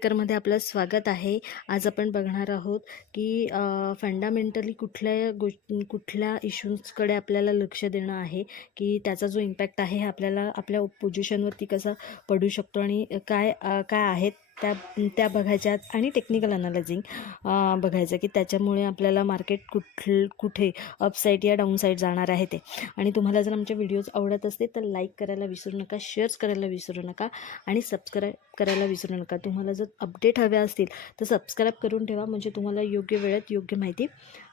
ब्रेकरमध्ये आपलं स्वागत आहे. आज आपण बघणार आहोत की फंडामेंटली कुठल्या इश्यूजकडे आपल्याला लक्ष देणं आहे, की त्याचा जो इम्पॅक्ट आहे आपल्याला आपल्या पोझिशनवरती कसा पडू शकतो आणि काय आहेत त्या त्या बघायच्यात आणि टेक्निकल अनालायझिंग बघायचं की त्याच्यामुळे आपल्याला मार्केट कुठे अपसाईड या डाऊनसाईड जाणार आहे ते. आणि तुम्हाला जर आमचे व्हिडिओज आवडत असतील तर लाईक करायला विसरू नका, शेअर्स करायला विसरू नका आणि सबस्क्राईब करायला विसरू नका. तुम्हाला जर अपडेट हव्या असतील तर सबस्क्राईब करून ठेवा, म्हणजे तुम्हाला योग्य वेळेत योग्य माहिती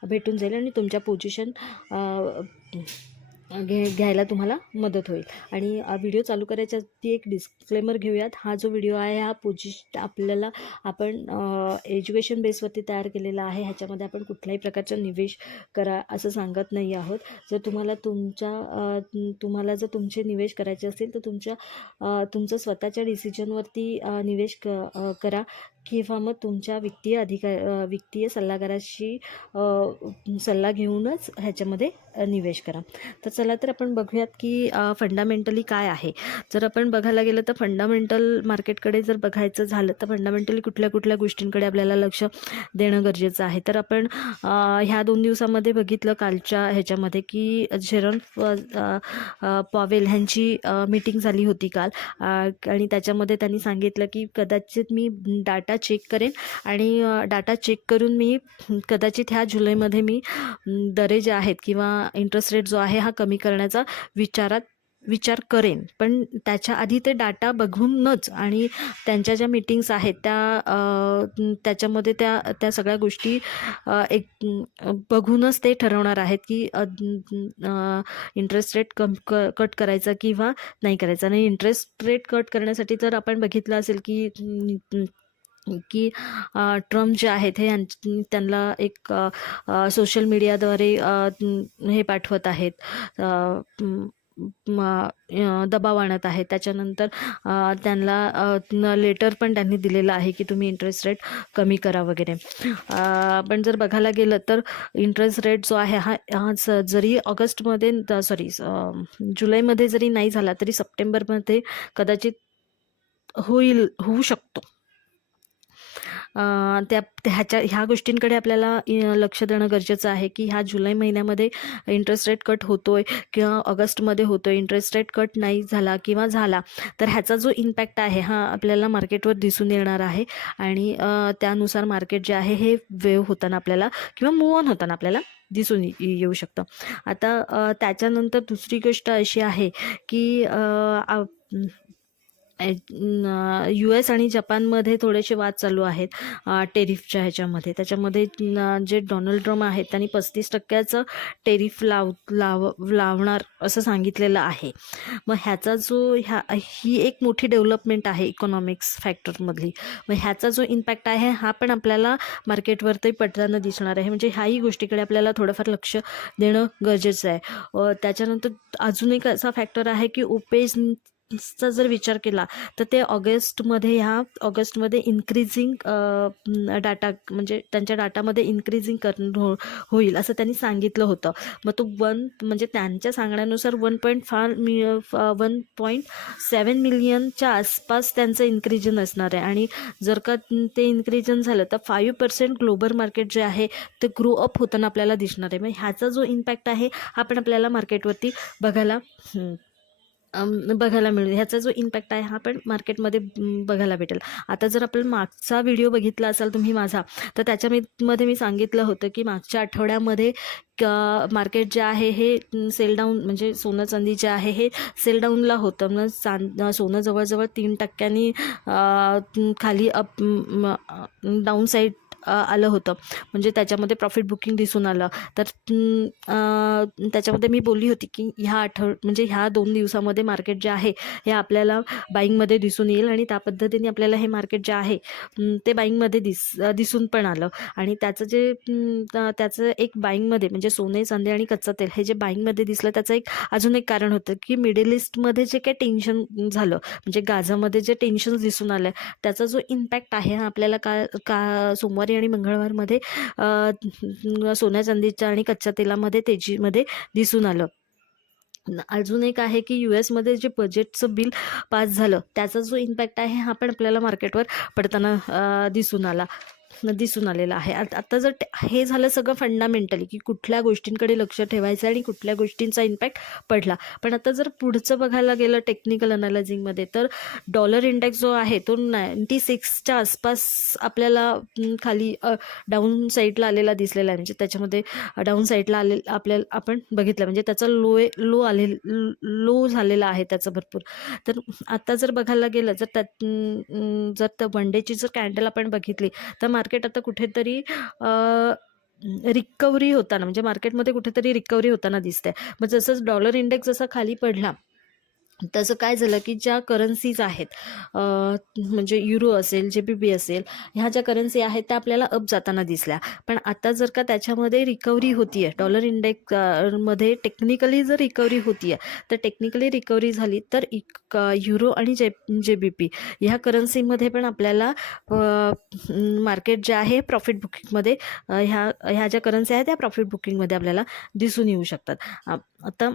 भेटून जाईल आणि तुमच्या पोझिशन घ्यायला तुम्हाला मदत होईल. आणि व्हिडिओ चालू करायच्या आधी एक डिस्क्लेमर घेऊयात. हा जो व्हिडिओ आहे हा आपल्याला आपण एज्युकेशन बेसवरती तयार केलेला आहे. ह्याच्यामध्ये आपण कुठल्याही प्रकारचा निवेश करा असं सांगत नाही आहोत. जर तुम्हाला जर तुमचे निवेश करायचे असतील तर तुमचं स्वतःच्या डिसिजनवरती निवेश करा किंवा मग तुमच्या वित्तीय सल्लागाराशी सल्ला घेऊनच ह्याच्यामध्ये निवेश करा. तर चला तर आपण बघूयात की फंडामेंटली काय आहे. जर आपण बघायला गेलं तर फंडामेंटल मार्केटकडे जर बघायचं झालं तर फंडामेंटली कुठल्या गोष्टींकडे आपल्याला लक्ष देणं गरजेचं आहे. तर आपण ह्या 2 दिवसामध्ये बघितलं कालच्या ह्याच्यामध्ये की जेरोम पॉवेल ह्यांची मीटिंग झाली होती काल, आणि त्याच्यामध्ये त्यांनी सांगितलं की कदाचित मी डाटा चेक करेन आणि डाटा चेक करून मी कदाचित ह्या जुलैमध्ये मी दरे जे आहेत किंवा इंटरेस्ट रेट जो आहे हा कमी करण्याचा विचार करेन. पण त्याच्या आधी ते डाटा बघूनच आणि त्यांच्या ज्या मीटिंग्स आहेत त्याच्यामध्ये त्या सगळ्या गोष्टी बघूनच ते ठरवणार आहेत की इंटरेस्ट रेट कट करायचा किंवा नाही करायचा. आणि इंटरेस्ट रेट कट करण्यासाठी जर आपण बघितलं असेल की ट्रम्प जे आहेत हे त्यांना एक सोशल मीडियाद्वारे हे पाठवत आहेत, दबाव आणत आहेत. त्याच्यानंतर त्यांना लेटर पण त्यांनी दिलेलं आहे की तुम्ही इंटरेस्ट रेट कमी करा वगैरे. पण जर बघायला गेलं तर इंटरेस्ट रेट जो आहे हा जरी जुलैमध्ये जरी नाही झाला तरी सप्टेंबरमध्ये कदाचित होऊ शकतो. ह्या गोष्टींकडे आपल्याला लक्ष देणं गरजेचं आहे की ह्या जुलै महिन्यामध्ये इंटरेस्ट रेट कट होतोय किंवा ऑगस्टमध्ये होतोय. इंटरेस्ट रेट कट नाही झाला किंवा झाला तर ह्याचा जो इम्पॅक्ट आहे हा आपल्याला मार्केटवर दिसून येणार आहे आणि त्यानुसार मार्केट जे आहे हे वेव होताना आपल्याला किंवा मूव्ह ऑन होताना आपल्याला दिसून येऊ शकतं. आता त्याच्यानंतर दुसरी गोष्ट अशी आहे की US आणि जपानमध्ये थोडेसे वाद चालू आहेत टेरिफच्या ह्याच्यामध्ये. त्याच्यामध्ये जे डोनाल्ड ट्रम्प आहेत त्यांनी 35% टेरिफ लावणार असं सांगितलेलं आहे. मग ह्याचा ही एक मोठी डेव्हलपमेंट आहे इकॉनॉमिक्स फॅक्टरमधली. मग ह्याचा जो इम्पॅक्ट आहे हा पण आपल्याला मार्केटवरती पडताना दिसणार आहे. म्हणजे ह्याही गोष्टीकडे आपल्याला थोडंफार लक्ष देणं गरजेचं आहे. त्याच्यानंतर अजून एक असा फॅक्टर आहे की ओपेसचा जर विचार केला तर ते ऑगस्टमध्ये इन्क्रीजिंग डाटा, म्हणजे त्यांच्या डाटामध्ये इन्क्रीजिंग होईल असं त्यांनी सांगितलं होतं. मग तो म्हणजे त्यांच्या सांगण्यानुसार 1.7 मिलियनच्या आसपास त्यांचं इन्क्रीजन असणार आहे. आणि जर का ते इन्क्रीजन झालं तर 5% ग्लोबल मार्केट जे आहे ते ग्रो अप होताना आपल्याला दिसणार आहे. मग ह्याचा जो इम्पॅक्ट आहे हा पण आपल्याला मार्केटवरती बघायला मिळेल. ह्याचा जो इम्पॅक्ट आहे हा पण मार्केटमध्ये बघायला भेटेल. आता जर आपण मागचा व्हिडिओ बघितला असाल तुम्ही माझा, तर त्याच्यामध्ये मी सांगितलं होतं की मागच्या आठवड्यामध्ये मार्केट जे आहे हे सेल डाऊन, म्हणजे सोनं चांदी जे आहे हे सेल डाऊनला होतं. मग सोनं जवळजवळ 3% खाली डाऊन साईड आलं होतं. म्हणजे त्याच्यामध्ये प्रॉफिट बुकिंग दिसून आलं. तर त्याच्यामध्ये मी बोलली होती की ह्या 2 दिवसामध्ये मार्केट जे आहे हे आपल्याला बाईंगमध्ये दिसून येईल आणि त्या पद्धतीने आपल्याला हे मार्केट जे आहे ते बाईंगमध्ये दिसून पण आलं. आणि त्याचं एक बाईंगमध्ये, म्हणजे सोने चांदी आणि कच्चा तेल हे जे बाईंगमध्ये दिसलं त्याचं अजून एक कारण होतं की मिडल ईस्टमध्ये जे काही टेन्शन झालं, म्हणजे गाझामध्ये जे टेन्शन दिसून आलं त्याचा जो इम्पॅक्ट आहे हा आपल्याला सोमवारी आणि मंगळवारमध्ये सोन्या चांदीच्या आणि कच्च्या तेलामध्ये तेजीमध्ये दिसून आलं. अजून एक आहे की US मध्ये जे बजेटचं बिल पास झालं त्याचा जो इम्पॅक्ट आहे हा पण आपल्याला मार्केटवर पडताना दिसून आलेला आहे. आता जर हे झालं सगळं फंडामेंटली की कुठल्या गोष्टींकडे लक्ष ठेवायचं आणि कुठल्या गोष्टींचा इम्पॅक्ट पडला. पण आता जर पुढचं बघायला गेलं टेक्निकल अनालायझिंगमध्ये तर डॉलर इंडेक्स जो आहे तो 96च्या आसपास आपल्याला खाली डाऊन साईडला आलेला दिसलेला आहे. म्हणजे त्याच्यामध्ये डाऊन साईडला आपण बघितलं म्हणजे त्याचा लो झालेला आहे त्याचा भरपूर. तर आता जर बघायला गेलं जर त्या वन डेची जर कॅन्डल आपण बघितली तर मार्केट आता कुठेतरी रिकव्हरी होताना म्हणजे मार्केटमध्ये कुठेतरी रिकव्हरी होताना दिसते. मग जसंच डॉलर इंडेक्स जसा खाली पडला तसं काय झालं की ज्या करन्सीज आहेत म्हणजे युरो असेल JPP असेल ह्या ज्या करन्सी आहेत त्या आपल्याला अप जाताना दिसल्या. पण आता जर का त्याच्यामध्ये रिकव्हरी होतीये डॉलर इंडेक्स मध्ये टेक्निकली जर रिकव्हरी होतीये तर टेक्निकली रिकव्हरी झाली तर युरो आणि JPP ह्या करन्सीमध्ये पण आपल्याला मार्केट जे आहे प्रॉफिट बुकिंगमध्ये ह्या ज्या करन्सी आहेत त्या प्रॉफिट बुकिंगमध्ये आपल्याला दिसून येऊ शकतात. आता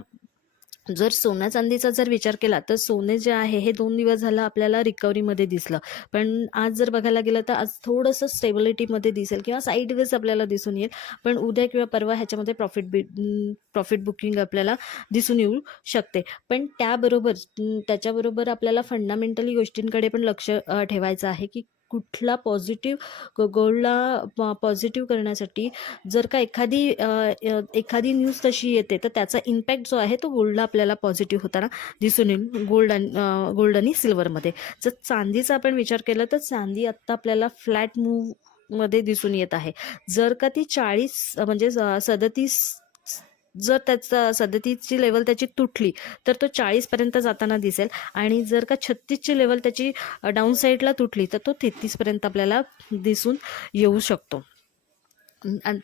जर सोन्या चांदीचा जर विचार केला तर सोने जे आहे हे 2 दिवस झालं आपल्याला रिकव्हरीमध्ये दिसलं. पण आज जर बघायला गेलं तर आज थोडंसं स्टेबिलिटीमध्ये दिसेल किंवा साईडवेज आपल्याला दिसून येईल. पण उद्या किंवा परवा ह्याच्यामध्ये प्रॉफिट बुकिंग आपल्याला दिसून येऊ शकते. पण त्याच्याबरोबर आपल्याला फंडामेंटली गोष्टींकडे पण लक्ष ठेवायचं आहे की कुठला गोल्डला पॉझिटिव्ह करण्यासाठी जर का एखादी न्यूज तशी येते तर त्याचा इम्पॅक्ट जो आहे तो गोल्डला आपल्याला पॉझिटिव्ह होताना दिसून येईल गोल्ड आणि सिल्वरमध्ये. जर चांदीचा आपण विचार केला तर चांदी आत्ता आपल्याला फ्लॅट मूव्हमध्ये दिसून येत आहे. जर का ती 40 म्हणजे 37 जर त्याचा 37ची लेवल त्याची तुटली तर तो 40पर्यंत जाताना दिसेल आणि जर का 36ची लेवल त्याची डाऊन साईडला तुटली तर तो 33पर्यंत आपल्याला दिसून येऊ शकतो.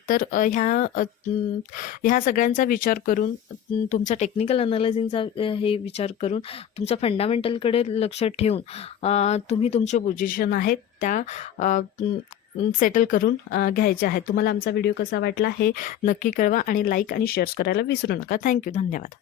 तर ह्या सगळ्यांचा विचार करून तुमचा टेक्निकल अनालायझिंगचा हे विचार करून तुमच्या फंडामेंटलकडे लक्ष ठेवून तुम्ही तुमचे पोझिशन आहेत त्या सेटल करून घ्यायचे आहेत. तुम्हाला आमचा व्हिडिओ कसा वाटला हे नक्की कळवा आणि लाईक आणि शेअर्स करायला विसरू नका. थँक्यू. धन्यवाद.